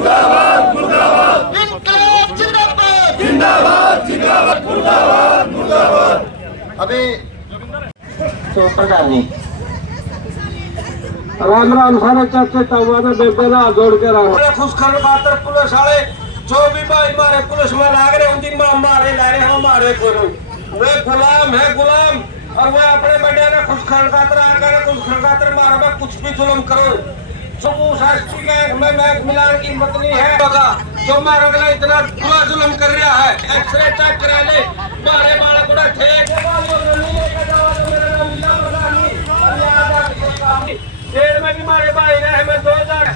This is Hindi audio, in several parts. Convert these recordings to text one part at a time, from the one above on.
मुर्दाबाद मुर्दाबाद इनकलाब जिंदाबाद जिंदाबाद जिंदाबाद मुर्दाबाद मुर्दाबाद। अभी प्रधानी राम राम सारे चर्चे तवाना बेबेला जोड़ के रहा खुशखबर खातर पुलिस वाले जो भी भाई मारे पुलिस में लाग रहे उनकी मारे ला रहे हमारे को वे गुलाम है गुलाम और वो अपने बेटे ने खुशखबर खातर आकर खुशखबर खातर मारो मैं कुछ भी जुल्म करो जो शास्त्री का मैं मिलान की हिम्मत नहीं है जो मारो अगला इतना बुरा जुल्म कर रहा है एक्सरे चेक करा ले मारे बाल को ठेक जेल में भी मारे भाई रहे मैं 2000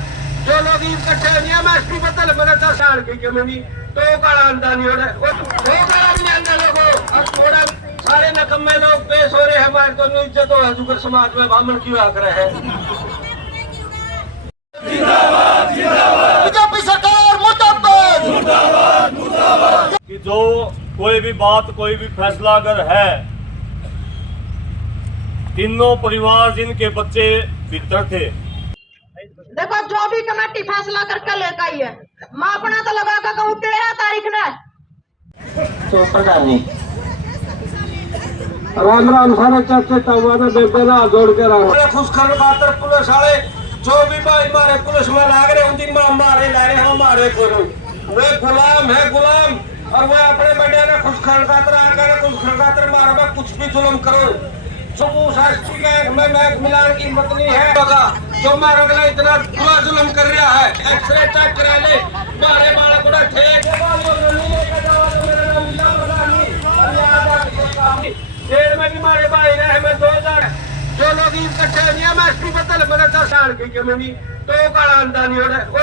जो लोग इकट्ठे नहीं मैं एसपी बदल मैंने 10 साल की कमी तो काला अंदा नहीं हो रहा वो काला नहीं अंदा लोगों अब थोड़ा सारे नकम्मे लोग पेश हो रहे हैं हमारे तो इज्जत हो हजूकर समाज में बामन क्यों आग रहे हैं। जिंदाबाद जिंदाबाद बीजेपी सरकार मुर्दाबाद मुर्दाबाद मुर्दाबाद। कि जो कोई भी बात कोई भी फैसला अगर है तीनों परिवार जिनके बच्चे भीतर थे देखो जो भी कमेटी फैसला करके लेकर आई है मैं अपना तो लगा कर कहूँ 13 तारीख ने प्रधानी राम राम सारे चर्चे तवाना बेबेला जोड़ के रहा खुशखबर खातर पुलिस वाले जो भी भाई मारे पुलिस में लाग रहे उनकी मारे ला रहे हमारे को वे गुलाम है गुलाम और वो अपने बेटे ने खुशखबर खातर आकर खुशखबर खातर मारो मैं कुछ भी जुल्म करो जो शास्त्री का मैं मिलान की हिम्मत नहीं है जो मारो अगला इतना बुरा जुल्म कर रहा है एक्सरे चेक करा ले मारे बाल को ठेक जेल में भी मारे भाई रहे मैं 2000 जो लोग इकट्ठे नहीं मैं एसपी बदल मैंने 10 साल की कमी तो काला अंदा नहीं हो रहा वो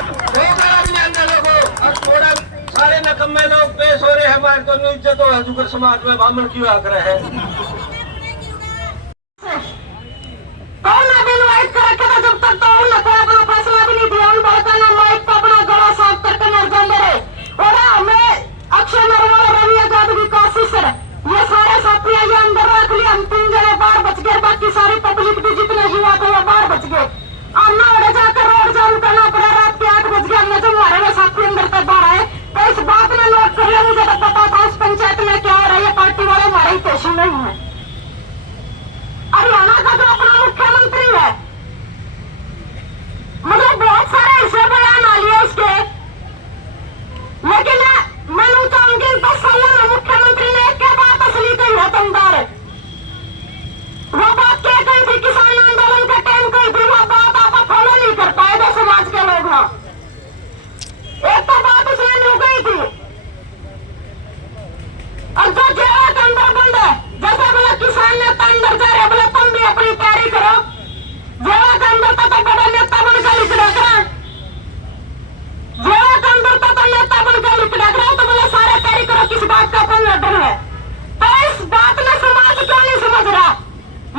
काला नहीं अंदा लोगों अब थोड़ा सारे नकम्मे लोग पेश हो रहे हैं हमारे तो इज्जत हो हजूकर समाज में बामन क्यों आग रहे हैं। कौन ना बिल वाइट कर रखा था जब तक तो उन लोगों ने अपना फैसला भी नहीं दिया उन बड़का ने माइक पर अपना गला साफ करके नर जाने रहे और हमें अक्षय नरवाल रवि आजाद की कोशिश है ये सारे साथी ये अंदर रख लिया हम 3 जने बाहर बच गए बाकी सारी पब्लिक भी जितने युवा थे वो बाहर बच गए हमने उड़े जाकर रोड जाम करना पड़ा रात के 8 बज गए हमने जो हमारे में साथी अंदर तक बाहर आए तो इस बात में नोट कर लिया मुझे तो पता था इस पंचायत में क्या हो रहा है ये पार्टी वाले हमारे ही पेशी नहीं है हरियाणा का जो अपना मुख्यमंत्री है मुझे बहुत सारे ऐसे बयान आ लिए उसके लेकिन मैं चाहूंगी 10 सालों में मुख्यमंत्री ने एक क्या बात असली कही है दमदार वो बात क्या कही थी किसान आंदोलन के टाइम कही थी वो बात आप फॉलो नहीं कर पाए थे समाज के लोग हैं एक तो बात उसने न्यू गई थी और जो जेल के अंदर बंद है जैसे बोले किसान नेता अंदर जा रहे बोले तुम भी अपनी तैयारी करो जेल के अंदर तो बड़ा नेता बनकर लिखड़ा करें जेल के अंदर तो नेता बनकर लिखड़ा करें तो बोले सारे तैयारी करो किस बात का कौन डर है तो इस बात में समाज क्यों नहीं समझ रहा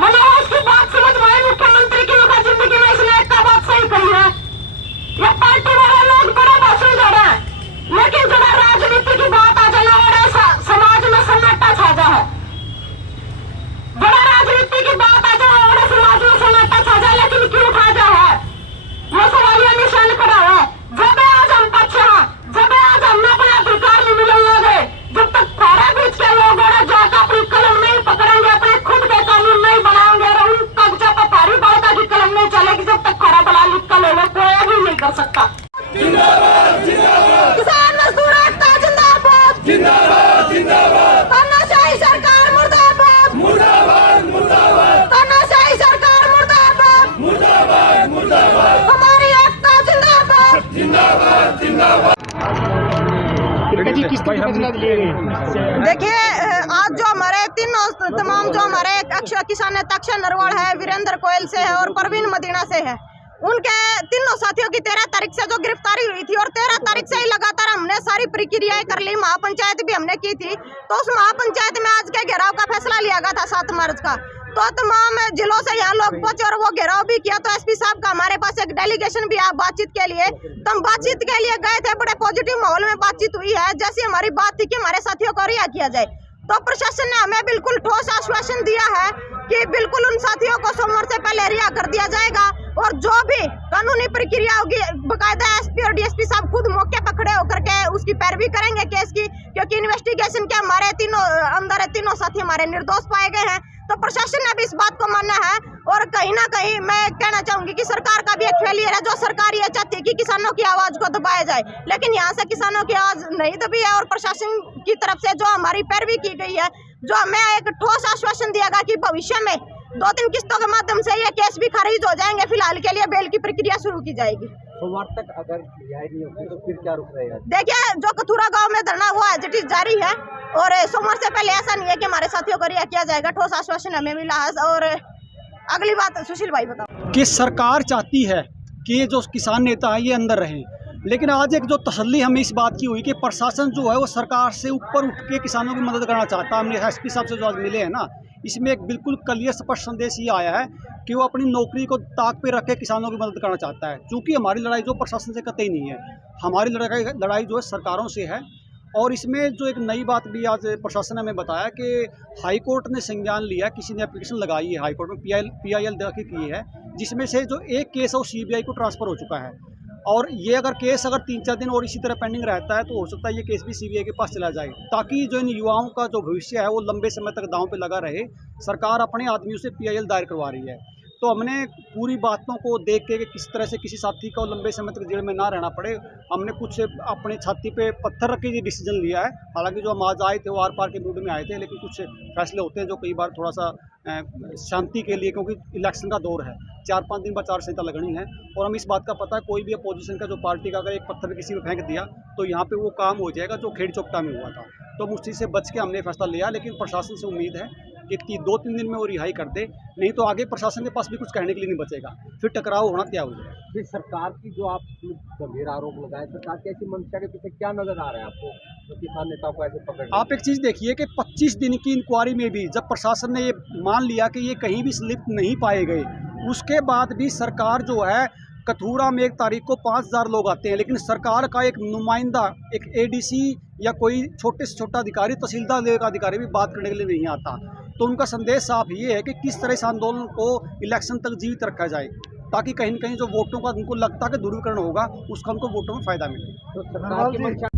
मैंने उसकी बात समझ में आई मुख्यमंत्री की उनका जिंदगी में इसने एक का बात सही कही है ये पार्टी वाले लोग बड़ा भाषण दे रहे हैं लेकिन जरा राजनीति की बात आ जाना और समाज में सन्नाटा छा जाए बड़ा राजनीति की बात आ जाए और समाज में सन्नाटा छा जाए लेकिन क्यों उठा जाए ये सवालिया निशान खड़ा है जब आज हम पक्ष जब आज हमने अपने अधिकार नहीं मिलने लगे जब तक सारे बीच के लोग जाकर अपनी कलम नहीं पकड़ेंगे अपने खुद के कानून नहीं बनाएंगे और उन तक जब भारी बात की कलम नहीं चलेगी जब तक खरा बला लिख कर ले कोई भी नहीं कर सकता। जिंदाबाद जिंदाबाद किसान मजदूर एकता जिंदाबाद जिंदाबाद जिंदाबाद तानाशाही सरकार मुर्दाबाद मुर्दाबाद मुर्दाबाद तानाशाही सरकार मुर्दाबाद मुर्दाबाद मुर्दाबाद हमारी एकता जिंदाबाद जिंदाबाद जिंदाबाद। देखिए आज जो हमारे तीनों तमाम जो हमारे किसान नेता अक्षय नरवाल है वीरेंद्र कोयल से है और परवीन मदीना से है उनके तीनों साथियों की 13 तारीख से जो गिरफ्तारी हुई थी और 13 तारीख से ही लगातार हमने सारी प्रक्रियाएं कर ली महापंचायत भी हमने की थी तो उस महापंचायत में आज के घेराव का फैसला लिया गया था 7 मार्च का तो तमाम जिलों से यहाँ लोग पहुंचे और वो घेराव भी किया तो एसपी साहब का हमारे पास एक डेलीगेशन भी आया बातचीत के लिए तो हम बातचीत के लिए गए थे बड़े पॉजिटिव माहौल में बातचीत हुई है जैसी हमारी बात थी कि हमारे साथियों को रिहा किया जाए तो प्रशासन ने हमें बिल्कुल ठोस आश्वासन दिया है कि बिल्कुल उन साथियों को सोमवार से पहले रिहा कर दिया जाएगा और जो भी कानूनी प्रक्रिया होगी, बकायदा एसपी और डीएसपी साहब खुद मौके पर खड़े होकर के उसकी पैरवी करेंगे केस की, क्योंकि इन्वेस्टिगेशन के हमारे तीनों साथी हमारे निर्दोष पाए गए हैं। तो प्रशासन ने भी इस बात को मानना है। और कहीं ना कहीं मैं कहना चाहूंगी कि सरकार का भी एक फेलियर है, जो सरकार ये चाहती है कि किसानों की आवाज को दबाया जाए, लेकिन यहाँ से किसानों की आवाज नहीं दबी है। और प्रशासन की तरफ से जो हमारी पैरवी की गई है, जो हमें एक ठोस आश्वासन दिया गया कि भविष्य में 2-3 किस्तों के माध्यम से ये केस भी खारिज हो जाएंगे, फिलहाल के लिए बेल की प्रक्रिया शुरू की जाएगी। सोमवार तक अगर रिहाई नहीं होती तो फिर क्या रुक रहेगा? देखिए, जो कथुरा गांव में धरना वो एज जारी है, और सोमवार से पहले ऐसा नहीं है कि हमारे साथियों को रिहा किया जाएगा। ठोस आश्वासन हमें मिला है। और अगली बात सुशील भाई बताओ। कि सरकार चाहती है कि ये जो किसान नेता है ये अंदर रहें, लेकिन आज एक जो तसल्ली हमें इस बात की हुई कि प्रशासन जो है वो सरकार से ऊपर उठ के किसानों की मदद करना चाहता है। हमने एसपी साहब से जो आज मिले हैं ना, इसमें एक बिल्कुल क्लियर स्पष्ट संदेश ये आया है कि वो अपनी नौकरी को ताक पे रख के किसानों की मदद करना चाहता है। क्योंकि हमारी लड़ाई जो प्रशासन से कतई नहीं है, हमारी लड़ाई जो है सरकारों से है। और इसमें जो एक नई बात भी आज प्रशासन ने हमें बताया कि हाई कोर्ट ने संज्ञान लिया, किसी ने एप्लीकेशन लगाई है हाई कोर्ट में, PIL दाखिल की है, जिसमें से जो एक केस है वो CBI को ट्रांसफ़र हो चुका है। और ये अगर केस अगर 3-4 दिन और इसी तरह पेंडिंग रहता है तो हो सकता है ये केस भी CBI के पास चला जाए, ताकि जो इन युवाओं का जो भविष्य है वो लंबे समय तक दांव पे लगा रहे। सरकार अपने आदमियों से PIL दायर करवा रही है। तो हमने पूरी बातों को देख के कि किस तरह से किसी साथी को लंबे समय तक जेल में ना रहना पड़े, हमने कुछ अपनी छाती पे पत्थर रख के ये डिसीजन लिया है। हालांकि जो हम आज आए थे वो आर पार के मूड में आए थे, लेकिन कुछ फैसले होते हैं जो कई बार थोड़ा सा शांति के लिए, क्योंकि इलेक्शन का दौर है, 4-5 दिन बाद 4 संहिता लगनी है। और हम इस बात का पता है कोई भी अपोजिशन का जो पार्टी का अगर एक पत्थर किसी में फेंक दिया तो यहाँ पे वो काम हो जाएगा जो खेड़ चौपटा में हुआ था। तो हम उस चीज़ से बच के हमने फैसला लिया। लेकिन प्रशासन से उम्मीद है कि 2-3 दिन में वो रिहाई कर दे, नहीं तो आगे प्रशासन के पास भी कुछ कहने के लिए नहीं बचेगा, फिर टकराव होना तय हो जाएगा। फिर सरकार की जो आप गंभीर आरोप लगाए, सरकार की ऐसी मंशा के पीछे क्या नजर आ रहा है आपको जो किसान नेताओं को ऐसे पकड़? आप एक चीज़ देखिए कि 25 दिन की इंक्वायरी में भी जब प्रशासन ने ये मान लिया कि ये कहीं भी स्लिप नहीं पाए गए, उसके बाद भी सरकार जो है, कथूरा में 1 तारीख को 5000 लोग आते हैं, लेकिन सरकार का एक नुमाइंदा, एक ADC या कोई छोटे से छोटा अधिकारी, तहसीलदार लेवल का अधिकारी भी बात करने के लिए नहीं आता। तो उनका संदेश साफ ये है कि किस तरह इस आंदोलन को इलेक्शन तक जीवित रखा जाए, ताकि कहीं न कहीं जो वोटों का उनको लगता है कि ध्रुवीकरण होगा, उसका उनको वोटों में फ़ायदा मिले। तो सरकार की मंशा